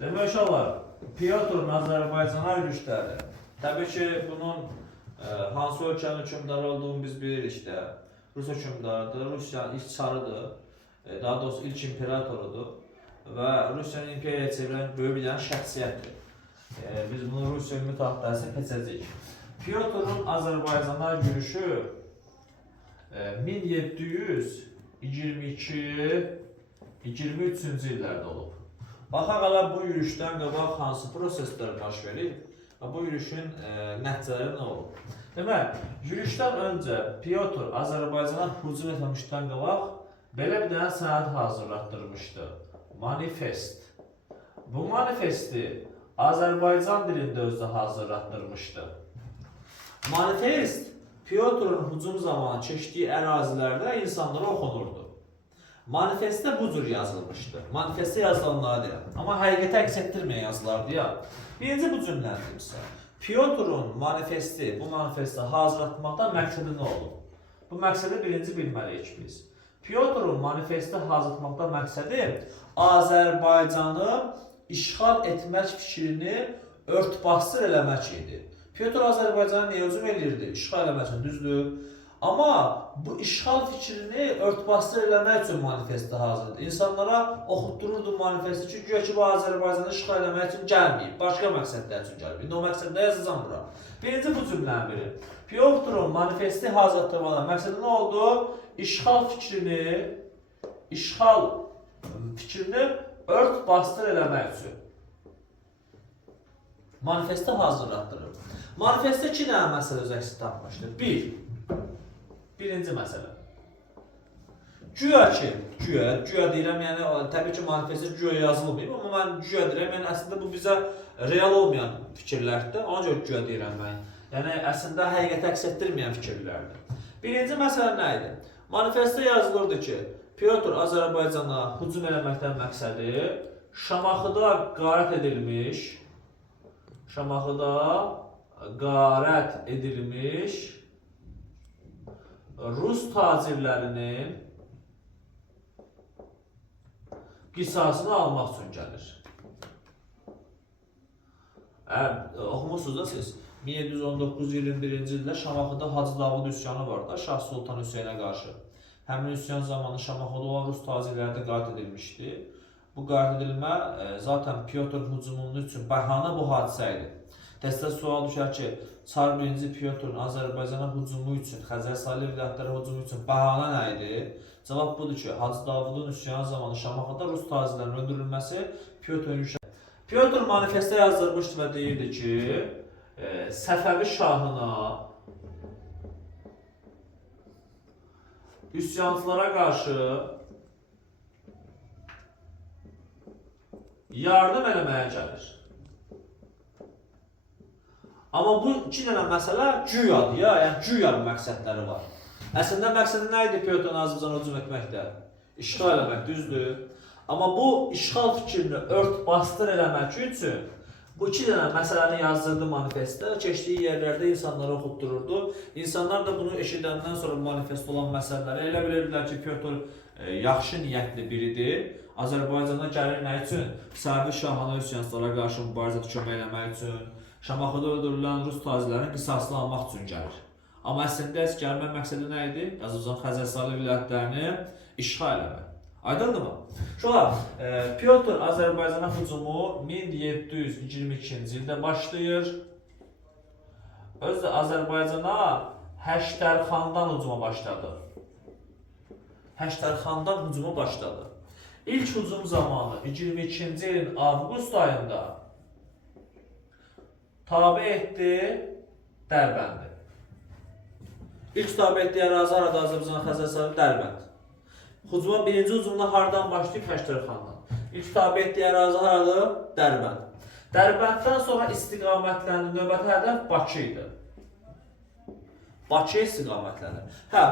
Demək uşaqlar, Pyotrun Azərbaycana yürüşləri. Təbii ki, bunun hansı ölkənin hökmdarı olduğunu biz bilirik də. Rus hökmdarıdır, Rusiyanın ilk çarıdır, daha doğrusu ilk imperatorudur və Rusiyanın imperiyaya çevirən böyük bir şəxsiyyətdir. Biz bunu Rusiya ümumi tarixdə keçəcəyik. Pyotrun Azərbaycana yürüşü 1722-23-cü illərdə olub. Baxaq hala bu yürüşdən qabaq hansı proseslər baş verib və bu yürüşün nəticələri nə olub? Demək, yürüşdən öncə Pyotr Azərbaycana hücum etməmişdən qabaq belə bir dənə sənəd hazırlatdırmışdı. Manifest. Bu manifesti Azərbaycan dilində özü hazırlatdırmışdı. Manifest Pyotrun hücum zamanı keçdiyi ərazilərdə insanlara oxunurdu. Manifestdə bu cür yazılmışdı. Manifestdə yazılanları deyirəm. Amma həqiqəti əks etdirməyən yazılardı ya. Birinci bu cümlədirsə, Pyotrun manifesti, bu manifesti hazırlatmaqda məqsədi nə olub? Bu məqsədi birinci bilməliyik biz. Pyotrun manifesti hazırlatmaqda məqsədi Azərbaycanı işğal etmək fikrini ört-basdır eləmək idi. Pyotr Azərbaycanı niyə hücum edirdi? İşğal eləmək üçün, düzdür. Amma bu işğal fikrini ört-basdır eləmək üçün manifesti hazırdır. İnsanlara oxutdururdu manifesti ki, güya ki, bu Azərbaycanı işğal eləmək üçün gəlməyib. Başqa məqsədlər üçün gəlməyib. İndi o məqsədlə yazacağım bura. Birinci bu cümlənin biri. Pyotrun manifesti hazırlatmaqda məqsədi nə oldu? İşğal fikrini ört-basdır eləmək üçün. Manifesti hazırlatdırır. Manifestdə iki dənə məsələ öz əksini tapmışdır. Birinci məsələ. Güya deyirəm, yəni təbii ki, manifestdə güya yazılmayıb, amma mən güya deyirəm, yəni əslində bu bizə real olmayan fikirlərdir. Ona görə güya deyirəm mən. Yəni əslində həqiqəti əks etdirməyən fikirlərdir. Birinci məsələ nə idi? Manifestdə yazılırdı ki, Pyotr Azərbaycana hücum eləməkdən məqsədi Şamaxıda qarət edilmiş Rus tacirlərinin qisasını almaq üçün gəlir. Oxumusunuz da siz, 1719-21-ci ildə Şamaxıda Hacı Davud üsyanı var da, Şah Sultan Hüseynə qarşı. Həmin üsyan zamanı Şamaxıda olan Rus tacirləri də qarət edilmişdi. Bu qarət edilmə zaten Pyotr hücumunun üçün bəhanə bu hadisə idi. Testdə sual düşər ki, Çar 1-ci Pyotrun Azərbaycana hücumu üçün, Xəzər Salih vilayətləri hücumu üçün bəhanə nə idi? Cavab budur ki, Hacı Davudun üsyanı zamanı Şamaxıda Rus tacirlərinin öldürülməsi Pyotrun yürüşü. Pyotr manifestdə yazdırmışdı və deyirdi ki, Səfəvi şahına üsyancılara qarşı yardım eləməyə gəlir. Amma bu iki dənə məsələ güyadır ya, yəni güya məqsədləri var. Əslində məqsədi nə idi Pyotrun Azərbaycana hücum etməkdə? İşğal eləmək, düzdür. Amma bu işğal fikrini ört-basdır eləmək üçün bu iki dənə məsələni yazdırdı manifestdə, keçdiyi yerlərdə insanlara oxutdururdu. İnsanlar da bunu eşidəndən sonra manifestdə olan məsələləri elə bilirdilər ki, Pyotr yaxşı niyyətli biridir. Azərbaycana gəlir nə üçün? Səfəvi şahına üsyancılara qarşı mübarizədə kömək eləmək üçün, Şamaxıda öldürülən Rus tacirlərin qisasını almaq üçün gəlir. Amma əslində gəlmə məqsədi nə idi? Azərbaycan Xəzər Salih vilayətlərini işğal eləmək. Aydındırmı? Şolar, Pyotr Azərbaycana hücumu 1722-ci ildə başlayır. Özü Azərbaycana Həştərxandan hücuma başladı. İlk hücum zamanı 22-ci ilin avqust ayında tabi etdi Dərbəndi. İlk tabi etdiyi ərazi harada? Azərbaycan Xəzər Salih Dərbənd. Birinci hücumda hardan başlayıb? Həştərxandan. İlk tabi etdiyi ərazi harada? Dərbənd. Dərbənddən sonra istiqamətlənir. Növbəti hədəf Bakı idi. Bakıya istiqamətlənir.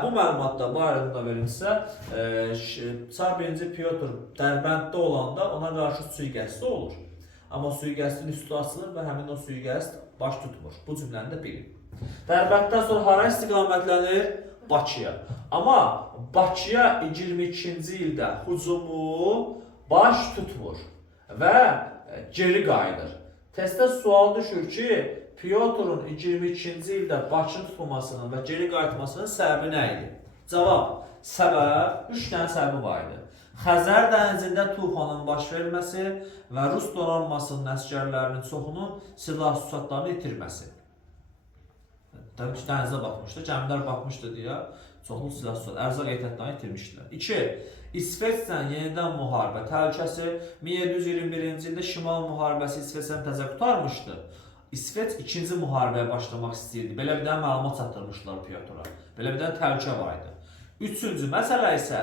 Bu məlumatda bu ayrımda verilsə, Çar 1-ci Pyotr Dərbənddə olanda ona qarşı sui-qəsdi olur. Amma sui-qəstin üstü açılır və həmin o sui-qəst baş tutmur. Bu cümləni də bilin. Dərbənddən sonra hara istiqamətlənir? Bakıya. Amma Bakıya 22-ci ildə hücumu baş tutmur və geri qayıdır. Testdə sual düşür ki, Pyotrun 22-ci ildə Bakının tutulmasının və geri qayıtmasının səbəbi nə idi? Cavab, səbəb 3 dənə səbəbi var idi. Xəzər dənizində tufanın baş verməsi və Rus donanmasının əsgərlərinin çoxunun silah-sursatlarını itirməsi. Təbii ki, dənizə baxmışdı, gəmilər baxmışdı deyə çoxlu silah-sursat, ərzaq ehtiyatlarını itirmişdilər. 2. İsveçlə yenidən müharibə təhlükəsi 1721-ci ildə Şimal müharibəsi İsveçdən təzə qurtarmışdı. İsveç ikinci müharibəyə başlamaq istəyirdi. Belə bir dənə məlumat çatdırmışlar Pyotra. Belə bir dənə təhlükə var idi. Üçüncü məsələ isə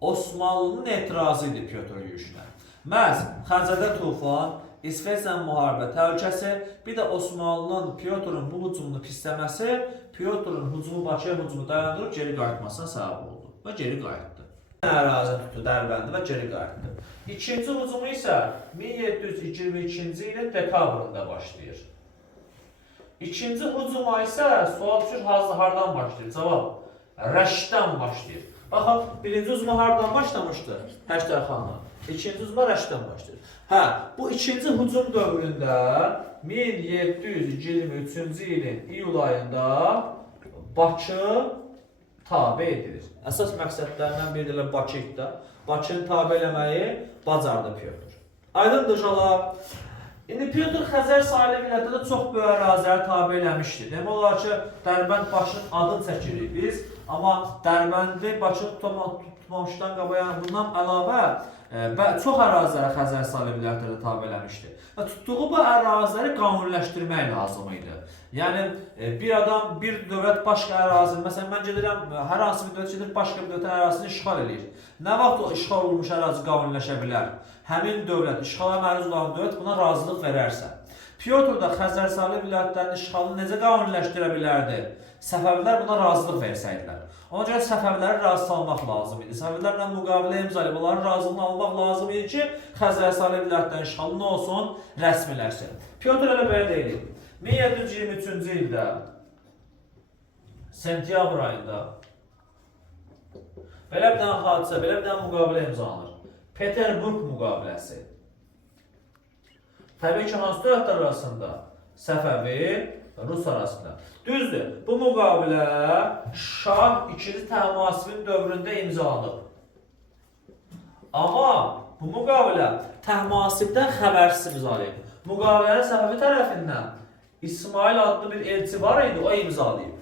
Osmanlının etirazı idi Pyotr yürüşünə. Məhz Xəzərdə tufan, İsveçlə müharibə təhlükəsi, bir də Osmanlının Pyotrun bu hücumunu pisləməsi Pyotrun hücumu Bakıya hücumu dayandırıb geri qayıtmasına səbəb oldu və geri qayıtdı. Ərazi tutdu, Dərbəndi və geri qayıtdı. İkinci hücumu isə 1722-ci ilin dekabrında başlayır. İkinci hücuma isə sual düşür, hardan başlayır? Cavab, Rəşddən başlayır. Baxın, birinci hücuma hardan başlamışdı? Həştərxandan. İkinci hücuma Rəşddən başlayır. Hə, bu ikinci hücum dövründə 1723-cü ilin iyul ayında Bakı tabe edilir. Əsas məqsədlərindən biri də Bakı idi. Bakını tabe eləməyi bacardı Pyotr. Aydındır uşaqlar. İndi Pyotr Xəzər sahili millətində çox böyük əraziləri tabe eləmişdi. Demək olar ki, Dərbənd Bakının adını çəkirik biz. Amma Dərbəndi Bakını tutmamışdan qabaq, bundan əlavə çox əraziləri Xəzər sahili millətində tabe eləmişdi. Və tutduğu bu əraziləri qanuniləşdirmək lazım idi. Yəni bir adam, bir dövlət başqa ərazini, məsələn mən gedirəm, hər hansı bir dövlət gedir, başqa bir dövlətin ərazisini işğal edir. Nə vaxt o işğal olmuş ərazi qanuniləşə bilər? Həmin dövlət, işğala məruz olan dövlət buna razılıq verərsə. Pyotr da Xəzər sahili millətlərinin işğalını necə qanuniləşdirə bilərdi? Səfəvilər buna razılıq versəydilər. Ona görə Səfəvləri razı salmaq lazım idi. Səfəvlərlə müqavilə imzalayıb, onların razılığını almaq lazım idi ki, Xəzər sahili millətlərinin işğalı nə olsun? Rəsmiləşsin. Pyotr elə belə deyil. 1723-cü ildə sentyabr ayında belə bir dənə hadisə, belə bir dənə müqavilə imzalanır. Peterburq müqaviləsi. Təbii ki, hansı dövlətlər arasında? Səfəvi, Rus arasında. Düzdür, bu müqavilə Şah 2-ci Təhmasibin dövründə imzalanıb. Amma bu müqavilə Təhmasibdən xəbərsiz imzalayıb. Müqavilənin Səfəvi tərəfindən İsmail adlı bir elçi var idi, o imzalayıb.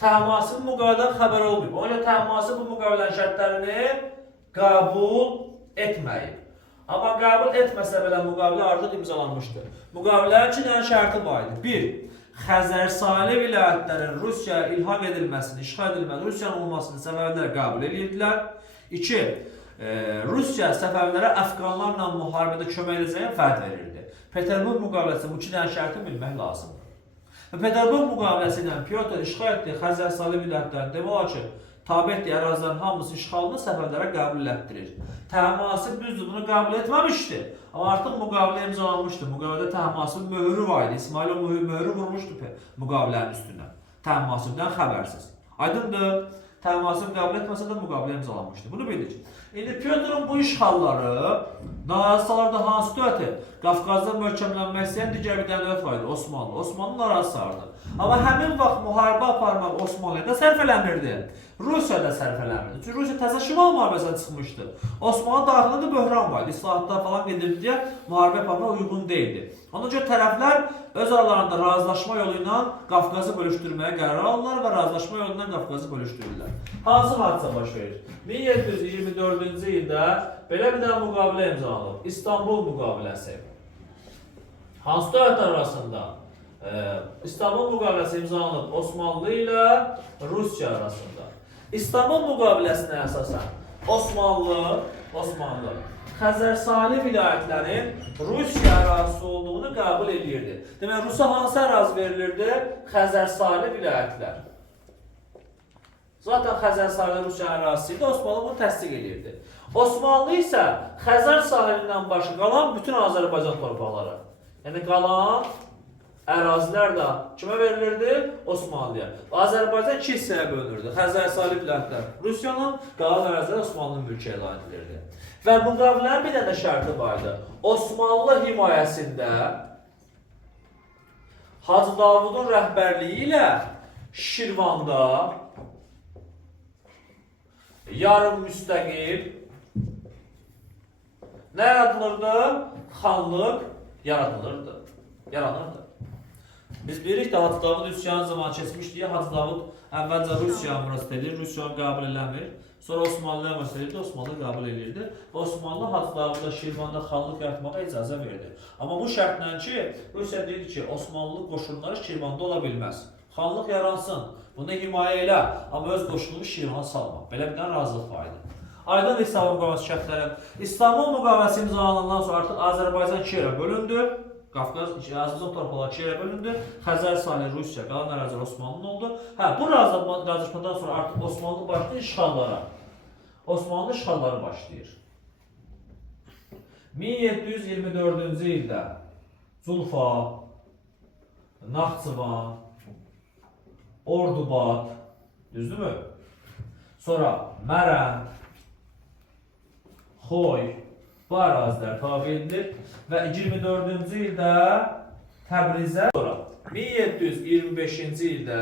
Təhmasib müqavilədən xəbər olmayıb. Ona görə Təhmasib bu müqavilənin şərtlərini qəbul etməyib. Amma qəbul etməsə belə müqavilə artıq imzalanmışdır. Müqavilənin 2 dənə şərti var idi. 1. Xəzər sahili vilayətlərin Rusiyaya ilhaq edilməsini, işğal edilməsini, Rusiyanın olmasını Səfəvilər qəbul edirdilər. 2. Rusiya Səfəvilərə əfqanlarla müharibədə kömək edəcəyini vəd verirdi. Peterburq müqaviləsi bu 2 dənə şərti bilmək lazımdır. Peterburq müqaviləsi ilə Pyotr işğal etdiyi Xəzər sahili vilayətlərini demək olar ki, tabe etdiyi ərazilərin hamısı işğalını Səfəvlərə qəbul etdirir. Təhmasib düzdür, bunu qəbul etməmişdi. Amma artıq müqavilə imzalanmışdı. Müqavilədə Təhmasib möhrü var idi. İsmail o möhrü vurmuşdu müqavilənin üstünə. Təhmasibdən xəbərsiz. Aydındır. Təhmasib qəbul etməsə də müqavilə imzalanmışdı. Bunu bildik. İndi Pyotrun bu işğalları narazısalarda hansı dövləti? Qafqazda möhkəmlənmək istəyən digər bir dənə dövlət var idi, Osmanlı. Osmanlı narazı sardı. Amma həmin vaxt müharibə aparmaq Osmanlıya da sərf eləmirdi. Rusiya da sərf eləmirdi. Çünki Rusiya təzə Şimal müharibəsinə çıxmışdı. Osmanlı daxilində da böhran var idi. İslahatlar falan gedirdi deyə müharibə aparmaq uyğun deyildi. Ona görə tərəflər öz aralarında razılaşma yolu ilə Qafqazı bölüşdürməyə qərar aldılar və razılaşma yolu ilə Qafqazı bölüşdürdülər. Hansı hadisə baş verir? 1724-cü ildə belə bir dənə müqavilə imzalanıb. İstanbul müqaviləsi. Hansı dövlətlər arasında? İstanbul müqaviləsi imzalanıb Osmanlı ilə Rusiya arasında. İstanbul müqaviləsinə əsasən Osmanlı Xəzər sahili vilayətlərin Rusiya ərazisi olduğunu qəbul edirdi. Demək, Rusa hansı ərazi verilirdi? Xəzər sahili vilayətlər. Zaten Xəzər sahili Rusiya ərazisi idi, Osmanlı bunu təsdiq edirdi. Osmanlı isə Xəzər sahilindən başqa qalan bütün Azərbaycan torpaqları. Yəni qalan ərazilər də kimə verilirdi? Osmanlıya. Azərbaycan 2 hissəyə bölünürdü. Xəzər sahili vilayətlər Rusiyanın, qalan ərazilər Osmanlının mülki elan edilirdi. Və müqavilənin bir dənə şərti vardı. Osmanlı himayəsində Hacı Davudun rəhbərliyi ilə Şirvanda yarım müstəqil nə yaradılırdı? Xanlıq yaradılırdı. Biz bilirik ki, Hacı Davud üsyanı zamanı keçmişdik. Hacı Davud əvvəlcə Rusiyanı müraciət edir, Rusiyanı qəbul eləmir. Sonra Osmanlıya müraciət edirdi, Osmanlı qəbul edirdi. Və Osmanlı Hacı Davuda Şirvanda xanlıq yaratmağa icazə verdi. Amma bu şərtlə ki, Rusiya deyir ki, Osmanlı qoşunları Şirvanda ola bilməz. Xanlıq yaransın, bunu himayə elə, amma öz qoşununu Şirvana salma. Belə bir dənə razılıq var idi. Aydın İstanbul müqaviləsi şərtləri. İstanbul müqaviləsi imzalanandan sonra artıq Azərbaycan iki yerə bölündü. Qafqaz, Azərbaycan torpaqları iki yerə bölündü. Xəzər sahili Rusiya, qalan ərazilər Osmanlı'nın oldu. Bu razılaşmadan sonra artıq Osmanlı başlayır işğallara. Osmanlı işğalları başlayır. 1724-cü ildə Zulfa, Naxçıvan, Ordubad, düzdürmü? Sonra Mərənd, Xoy, bu ərazilər tabi edilir və 24-cü ildə Təbrizə, sonra 1725-ci ildə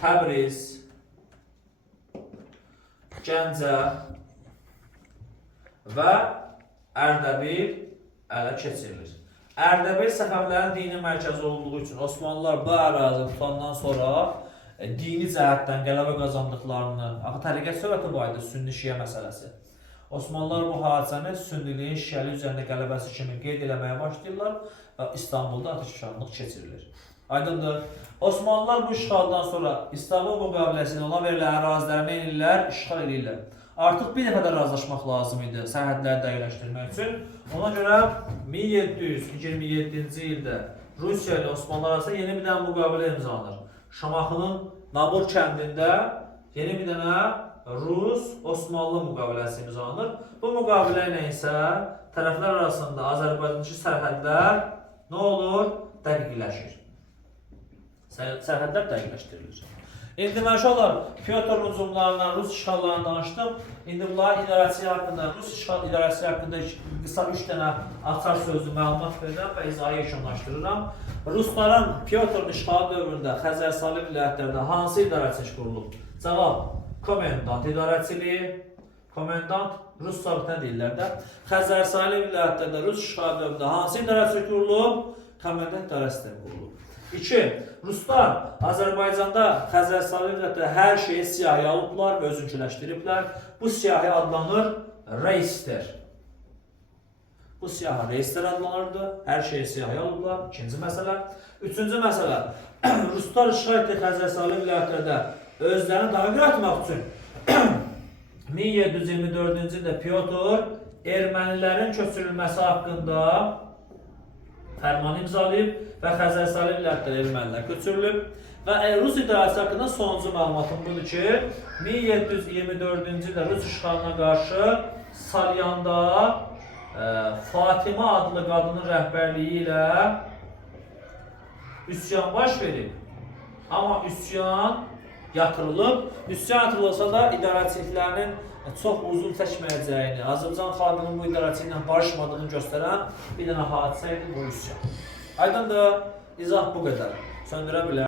Təbriz, Gəncə və Ərdəbil ələ keçirilir. Ərdəbil Səfəvilərin dini mərkəzi olduğu üçün Osmanlılar bu ərazini tutandan sonra dini cəhətdən qələbə qazandıqlarını, axı təriqət söhbəti var idi, sünni-şiə məsələsi. Osmanlılar bu hadisəni sünniliyin şiəli üzərində qələbəsi kimi qeyd eləməyə başlayırlar və İstanbulda atəşkəşanlıq keçirilir. Aydındır. Osmanlılar bu işğaldan sonra İstanbul müqaviləsində ona verilən ərazilərini edirlər, işğal edirlər. Artıq bir dəfə də razılaşmaq lazım idi sərhədləri dəqiqləşdirmək üçün. Ona görə 1727-ci ildə Rusiya ilə Osmanlılar arasında yeni bir dənə müqavilə imzalanır. Şamaxının Nabur kəndində yeni bir dənə Rus-Osmanlı müqaviləsi imzalanır. Bu müqavilə ilə isə tərəflər arasında Azərbaycandakı sərhədlər nə olur? Dəqiqləşir. Sərhədlər dəqiqləşdirilir. İndi mən uşaqlar Pyotrun hücumlarından, Rus işğallarından danışdım. İndi bunların idarəçiliyi haqqında, Rus işğal idarəçiliyi haqqında qısa 3 dənə açar sözlü məlumat verirəm və izahı yekunlaşdırıram. Rusların Pyotrun işğalı dövründə Xəzər Salib vilayətlərində hansı idarəçilik qurulub? Cavab: komendant idarəçiliyi. Komendant Rus sabit nə deyirlər də? Xəzər Salib vilayətlərində Rus işğalı dövründə hansı idarəçilik qurulub? Komendant idarəçiliyi qurulub. 2. Ruslar Azərbaycanda Xəzər Salib vilayətlərində hər şeyi siyahıya alıblar və özünkiləşdiriblər. Bu siyahı adlanır Reister. Bu siyahı Reister adlanırdı. Hər şeyi siyahıya alıblar. İkinci məsələ. Üçüncü məsələ. Ruslar işğal etdiyi Xəzər Salib vilayətlərində özlərini dağa qıratmaq üçün 1724-cü ildə Pyotr ermənilərin köçürülməsi haqqında fərman imzalayıb və Xəzər Salib vilayətləri ermənilər köçürülüb. Və Rus idarəsi haqqında sonuncu məlumatım budur ki, 1724-cü ildə Rus işğalına qarşı Salyanda Fatimə adlı qadının rəhbərliyi ilə üsyan baş verib. Amma üsyan yatırılıb. Üsyan yatırılsa da idarəçiliklərinin çox uzun çəkməyəcəyini, Azərbaycan xalqının bu idarəçiliklə barışmadığını göstərən bir dənə hadisə idi bu üsyan. Aydındır, izah bu qədər. Söndürə bilər.